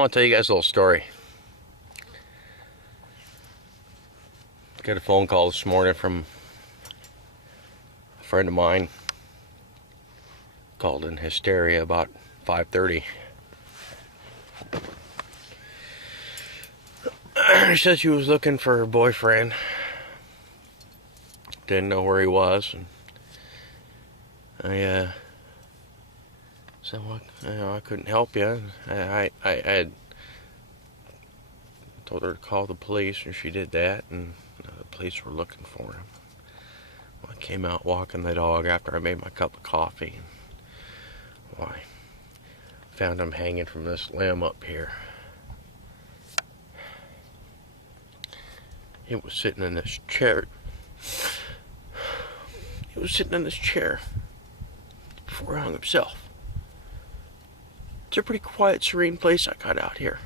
want to tell you guys a little story. Got a phone call this morning from a friend of mine. Called in hysteria about 5:30. She said she was looking for her boyfriend. Didn't know where he was. And I said, well, I couldn't help you. I had told her to call the police, and she did that, and the police were looking for him. Well, I came out walking the dog after I made my cup of coffee. Well, I found him hanging from this limb up here. He was sitting in this chair. He was sitting in this chair before he hung himself. It's a pretty quiet, serene place I got out here.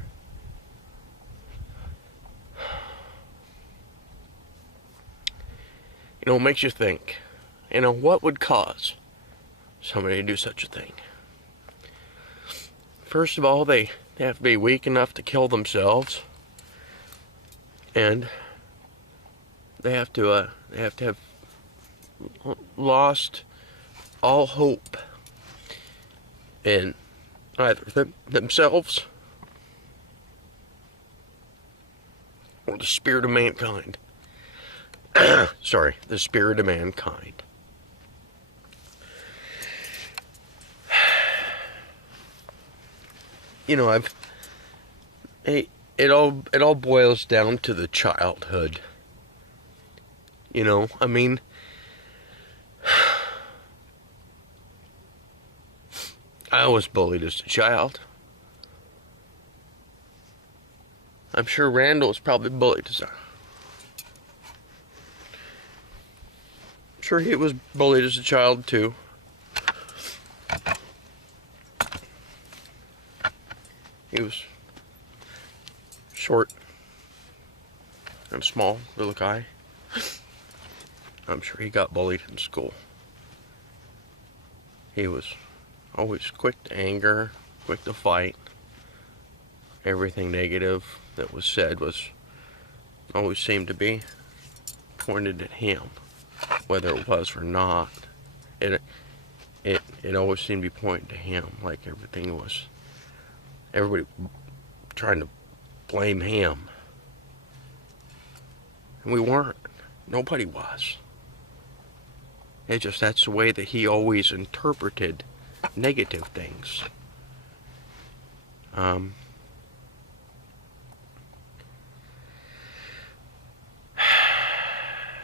You know, it makes you think, what would cause somebody to do such a thing? First of all, they have to be weak enough to kill themselves, and they have to have lost all hope in either themselves or the spirit of mankind. Sorry, the spirit of mankind. You know, it all boils down to the childhood. You know, I mean, I was bullied as a child. I'm sure Randall was probably bullied as a... I'm sure he was bullied as a child too. He was short and small, little guy. I'm sure he got bullied in school. He was always quick to anger, quick to fight. Everything negative that was said was always seemed to be pointed at him, whether it was or not. It always seemed to be pointing to him, like everything was. Everybody trying to blame him, and we weren't. Nobody was. It's just that's the way that he always interpreted negative things.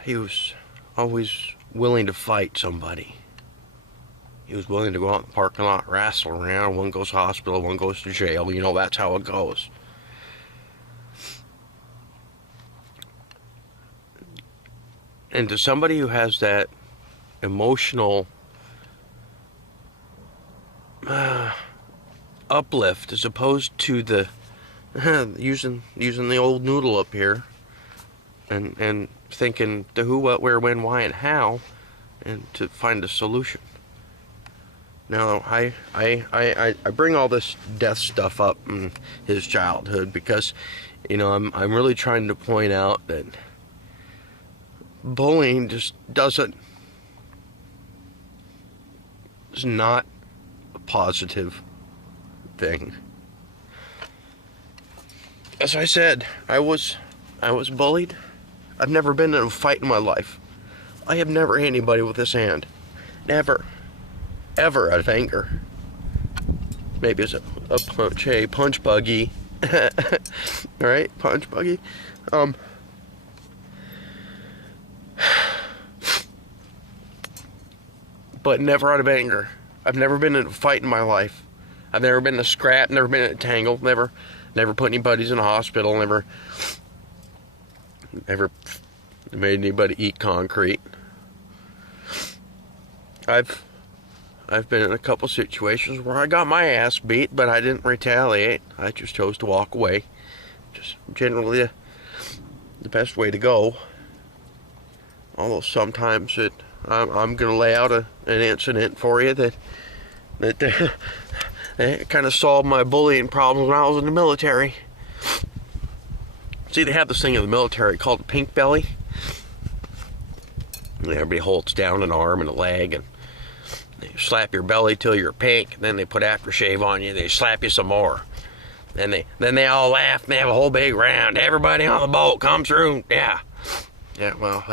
He was always willing to fight somebody. He was willing to go out in the parking lot, wrestle around. One goes to hospital, one goes to jail. You know, that's how it goes. And to somebody who has that emotional uplift, as opposed to the using the old noodle up here, and thinking the who, what, where, when, why, and how, and to find a solution. Now, I bring all this death stuff up in his childhood because, you know, I'm really trying to point out that bullying just is not a positive thing. As I said, I was bullied. I've never been in a fight in my life. I have never hit anybody with this hand. Never. Ever out of anger. Maybe it's a punch buggy. Alright, punch buggy. But never out of anger. I've never been in a fight in my life. I've never been in a scrap, never been in a tangle, never put anybody's in a hospital, never made anybody eat concrete. I've been in a couple situations where I got my ass beat, but I didn't retaliate. I just chose to walk away. Just generally the best way to go. Although sometimes I'm going to lay out an incident for you that It kind of solved my bullying problems when I was in the military. See, they have this thing in the military called a pink belly. Everybody holds down an arm and a leg, and they slap your belly till you're pink, and then they put aftershave on you. They slap you some more. Then they all laugh, and they have a whole big round. Everybody on the boat come through. Yeah. Well,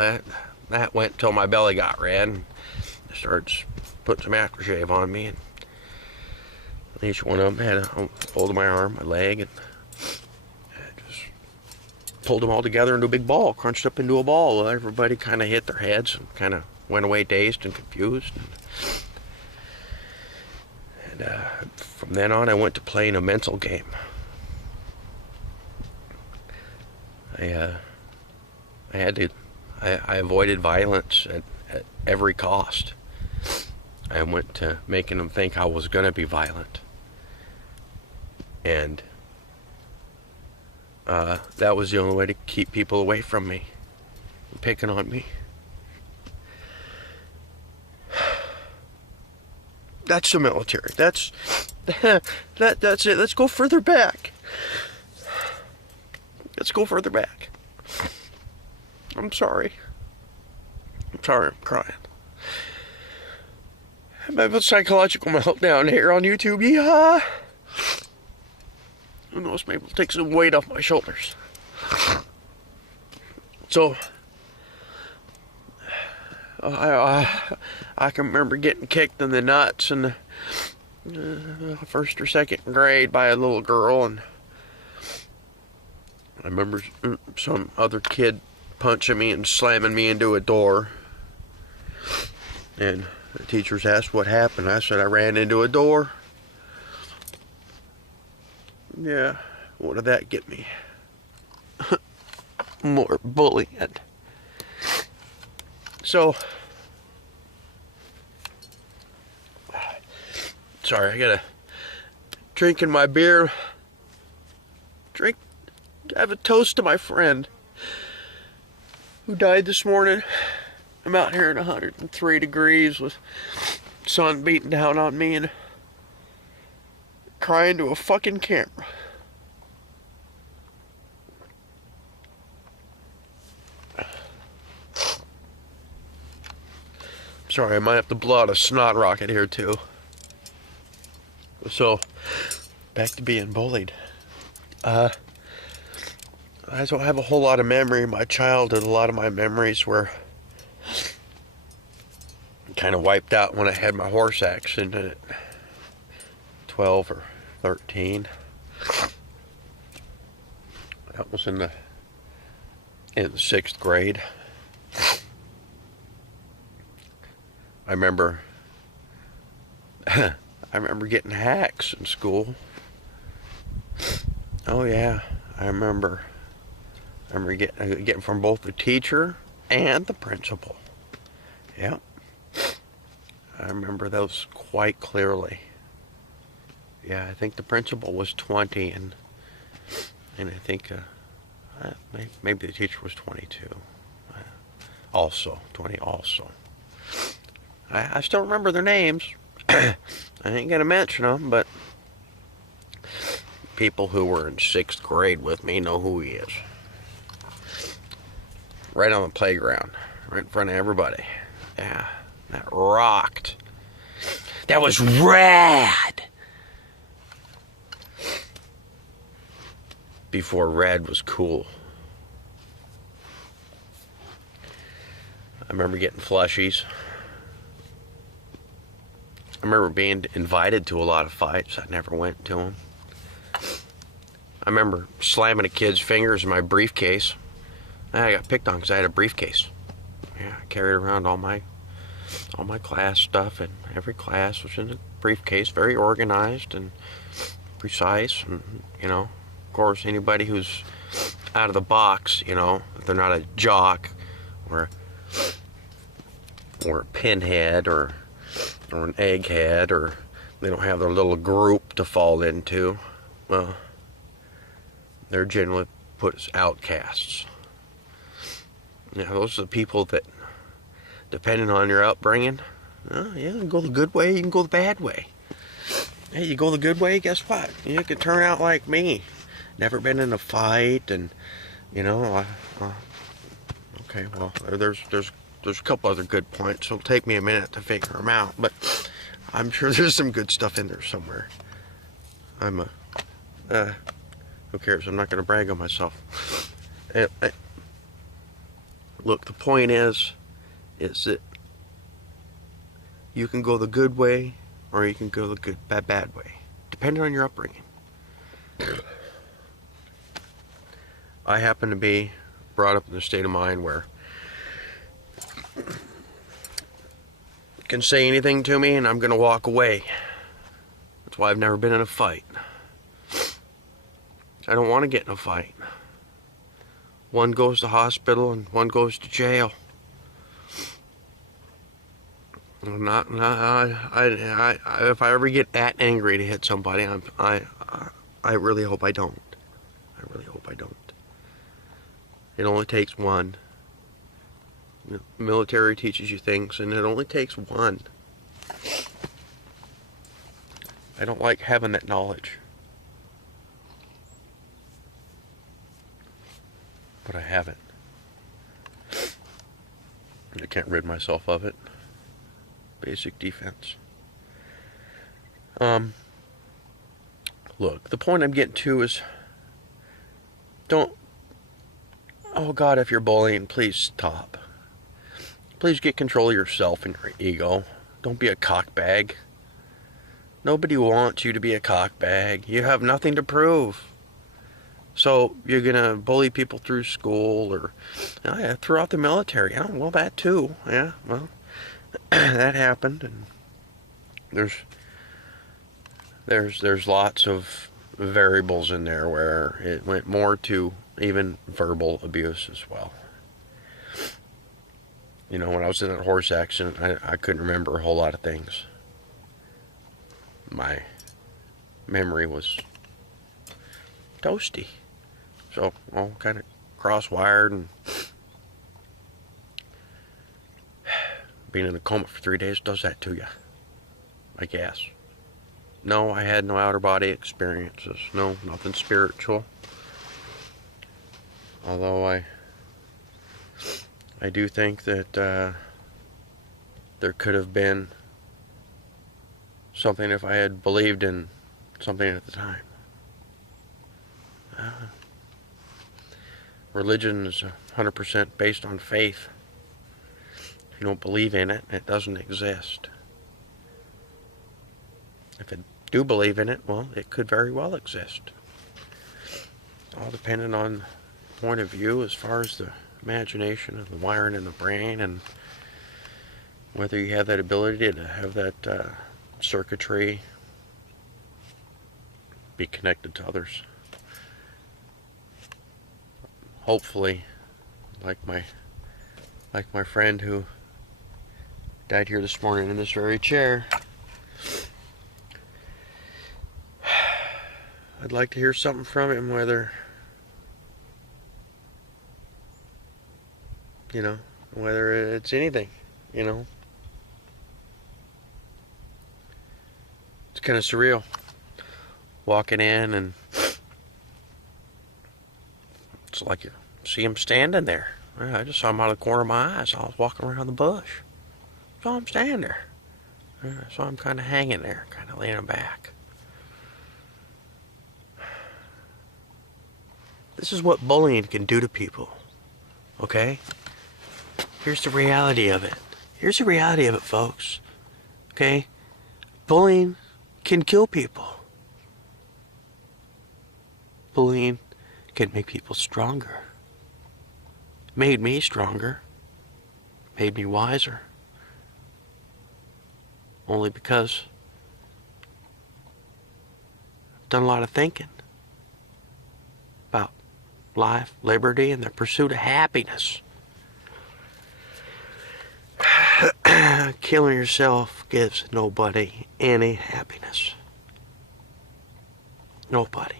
that went till my belly got red. And they started putting some aftershave on me, and each one of them had a hold of my arm, my leg, and I just pulled them all together into a big ball, crunched up into a ball. Everybody kind of hit their heads and kind of went away dazed and confused. And from then on, I went to playing a mental game. I avoided violence at every cost. I went to making them think I was going to be violent. And that was the only way to keep people away from me, picking on me. That's the military. That's it. Let's go further back. Let's go further back. I'm sorry. I'm crying. I'm having a psychological meltdown here on YouTube. Yeah. Who knows, maybe it'll take some weight off my shoulders. So, I can remember getting kicked in the nuts in the first or second grade by a little girl, and I remember some other kid punching me and slamming me into a door. And the teachers asked what happened. I said I ran into a door. Yeah, what did that get me? More bullying. So, sorry, I gotta drinking my beer. Have a toast to my friend who died this morning. I'm out here at 103 degrees with sun beating down on me and crying to a fucking camera. Sorry, I might have to blow out a snot rocket here too. So, back to being bullied. I don't have a whole lot of memory in my childhood. A lot of my memories were kind of wiped out when I had my horse accident at 12 or 13. That was in the 6th grade. I remember getting hacks in school. Oh yeah, I remember getting from both the teacher and the principal. Yep. I remember those quite clearly. Yeah, I think the principal was 20, and I think maybe the teacher was 22. Also 20. Also, I still remember their names. I ain't gonna mention them, but people who were in 6th grade with me know who he is. Right on the playground, right in front of everybody. Yeah, that rocked. That was rad. Before rad was cool. I remember getting plushies. I remember being invited to a lot of fights. I never went to them. I remember slamming a kid's fingers in my briefcase. I got picked on because I had a briefcase. Yeah, I carried around all my class stuff, and every class was in a briefcase, very organized and precise. And of course, anybody who's out of the box, if they're not a jock or a pinhead or an egghead, or they don't have their little group to fall into, well, they're generally put as outcasts. Now, those are the people that, depending on your upbringing, you can go the good way, you can go the bad way. Hey, you go the good way, guess what? You could turn out like me. Never been in a fight, and you know, okay, well, there's a couple other good points. It'll take me a minute to figure them out, but I'm sure there's some good stuff in there somewhere. Who cares? I'm not going to brag on myself. Look, the point is that you can go the good way, or you can go the bad way, depending on your upbringing. I happen to be brought up in a state of mind where you can say anything to me and I'm going to walk away. That's why I've never been in a fight. I don't want to get in a fight. One goes to hospital and one goes to jail. I'm not, if I ever get that angry to hit somebody, I really hope I don't. I really hope I don't. It only takes one. The military teaches you things, and it only takes one. I don't like having that knowledge. But I have it. I can't rid myself of it. Basic defense. Look, the point I'm getting to is, oh God, if you're bullying, please stop. Please get control of yourself and your ego. Don't be a cockbag. Nobody wants you to be a cockbag. You have nothing to prove. So you're gonna bully people through school or throughout the military. Oh, well, that too. Yeah, well, that happened, and there's lots of variables in there where it went more to even verbal abuse as well. You know, when I was in that horse accident, I couldn't remember a whole lot of things. My memory was toasty. So, all kind of cross-wired, and being in a coma for 3 days does that to you, I guess. No, I had no outer body experiences. No, nothing spiritual. Although I do think that there could have been something if I had believed in something at the time. Religion is 100% based on faith. If you don't believe in it, it doesn't exist. If I do believe in it, well, it could very well exist. All depending on point of view as far as the imagination and the wiring in the brain, and whether you have that ability to have that circuitry be connected to others. Hopefully, like my friend who died here this morning in this very chair, I'd like to hear something from him, whether it's anything, It's kind of surreal walking in, and it's like you see him standing there. I just saw him out of the corner of my eyes. I was walking around the bush. Saw him standing there. I saw him kind of hanging there, kind of leaning back. This is what bullying can do to people, okay? Here's the reality of it. Here's the reality of it, folks, okay? Bullying can kill people. Bullying can make people stronger. Made me stronger. Made me wiser. Only because I've done a lot of thinking about life, liberty, and the pursuit of happiness. Killing yourself gives nobody any happiness. Nobody.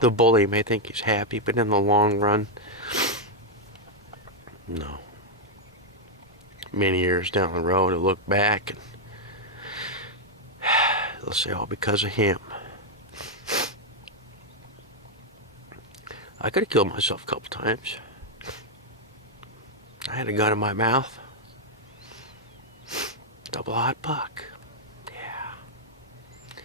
The bully may think he's happy, but in the long run, no. Many years down the road, he'll look back and They'll say, all because of him. I could have killed myself a couple times. I had a gun in my mouth. Double hot buck. Yeah.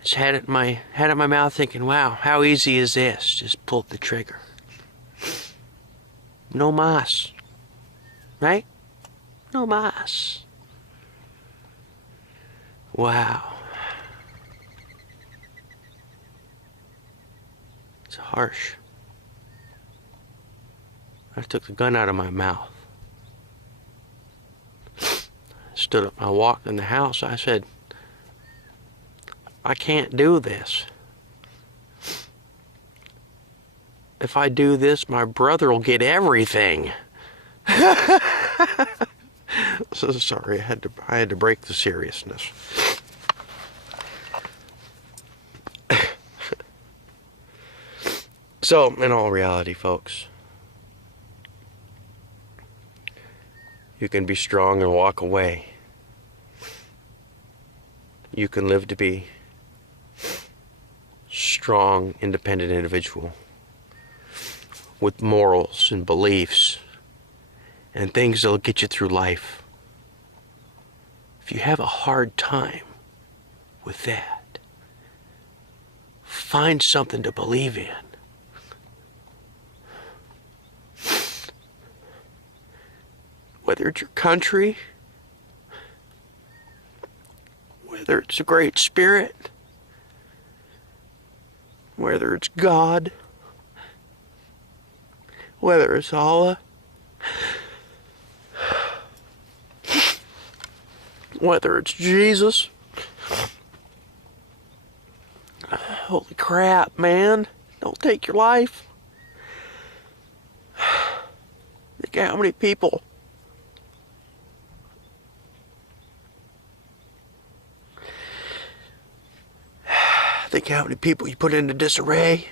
Just had it in my mouth thinking, wow, how easy is this? Just pulled the trigger. No mas. Right? No mas. Wow. It's harsh. I took the gun out of my mouth. Stood up, I walked in the house. I said, I can't do this. If I do this, my brother will get everything. So sorry, I had to break the seriousness. So, in all reality, folks, you can be strong and walk away. You can live to be strong, independent individual with morals and beliefs and things that'll get you through life. If you have a hard time with that, find something to believe in. Whether it's your country, whether it's a great spirit, whether it's God, whether it's Allah, whether it's Jesus. Holy crap, man. Don't take your life. Think how many people think how many people you put into disarray.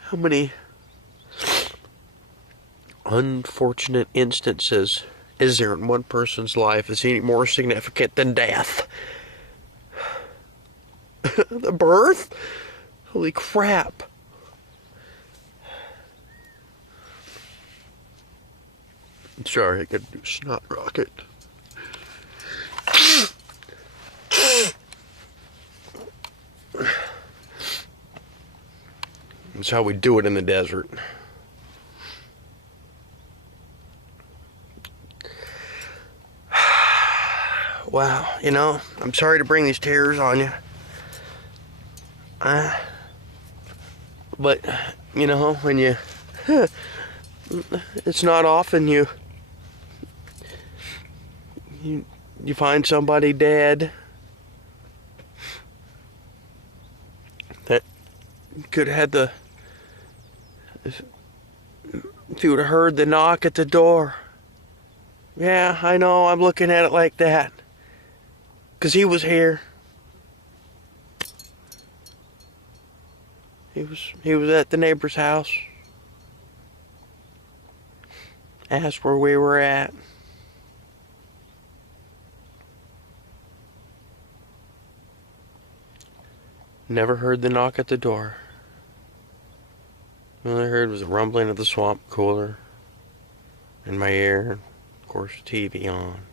How many unfortunate instances is there in one person's life is any more significant than death? The birth? Holy crap. I'm sorry, I gotta do snot rocket. That's how we do it in the desert. Wow, you know, I'm sorry to bring these tears on you. But, you know, when you... it's not often you find somebody dead that could have had the... If you would have heard the knock at the door. Yeah, I know, I'm looking at it like that. 'Cause he was here. He was at the neighbor's house. Asked where we were at. Never heard the knock at the door. All I heard was the rumbling of the swamp cooler in my ear. Of course, TV on.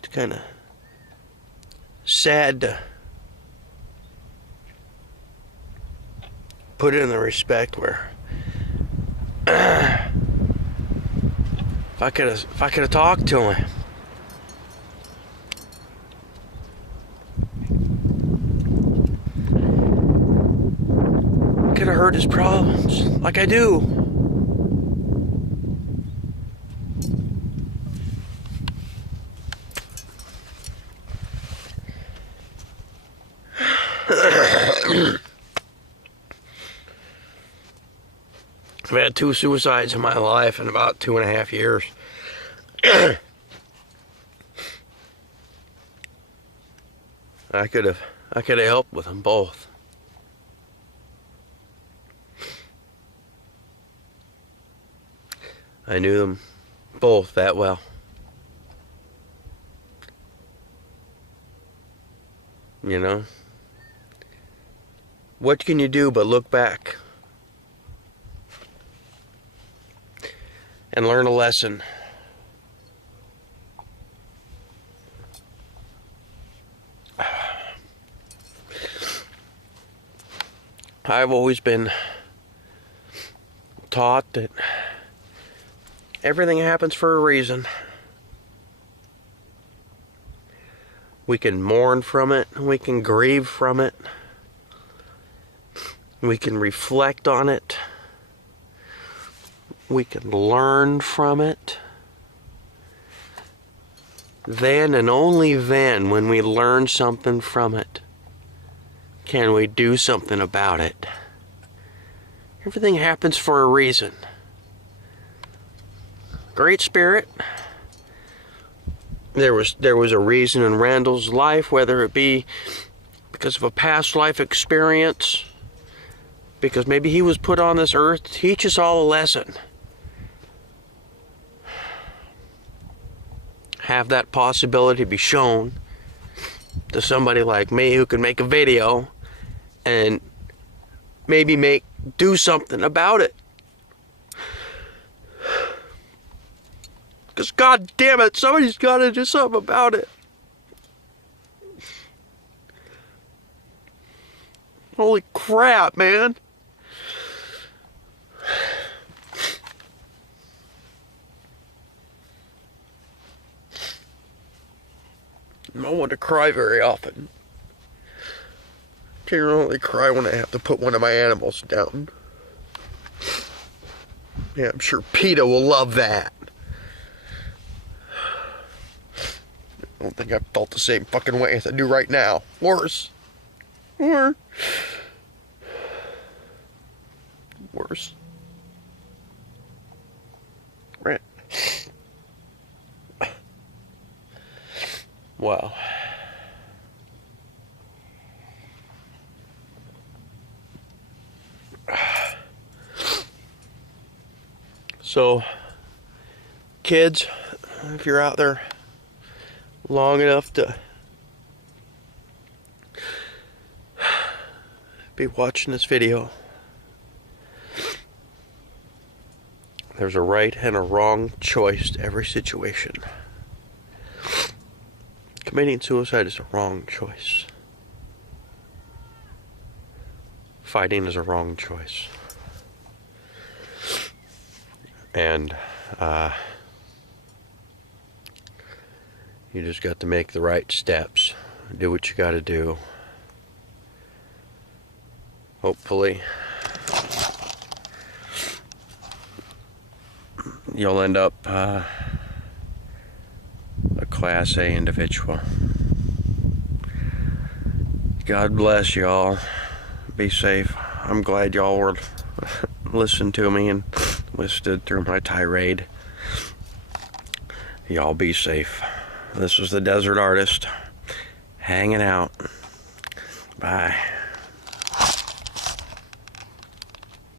It's kind of sad to put it in the respect where if I could have talked to him, could have heard his problems like I do. I've had 2 suicides in my life in about 2.5 years. I could have helped with them both. I knew them both that well. You know? What can you do but look back and learn a lesson? I've always been taught that everything happens for a reason. We can mourn from it, we can grieve from it, we can reflect on it, we can learn from it. Then and only then, when we learn something from it, can we do something about it. Everything happens for a reason. Great Spirit. There was a reason in Randall's life, whether it be because of a past life experience, because maybe he was put on this earth to teach us all a lesson. Have that possibility be shown to somebody like me who can make a video and maybe do something about it. Because god damn it, somebody's got to do something about it. Holy crap, man. I don't want to cry very often. I generally cry when I have to put one of my animals down. Yeah, I'm sure PETA will love that. I don't think I've felt the same fucking way as I do right now. Worse. Worse. Right. Wow. So, kids, if you're out there long enough to be watching this video, there's a right and a wrong choice to every situation. Committing suicide is a wrong choice. Fighting is a wrong choice. And you just got to make the right steps. Do what you got to do. Hopefully, you'll end up a Class A individual. God bless y'all. Be safe. I'm glad y'all were listened to me and withstood through my tirade. Y'all be safe. This was the Desert Artist hanging out. Bye.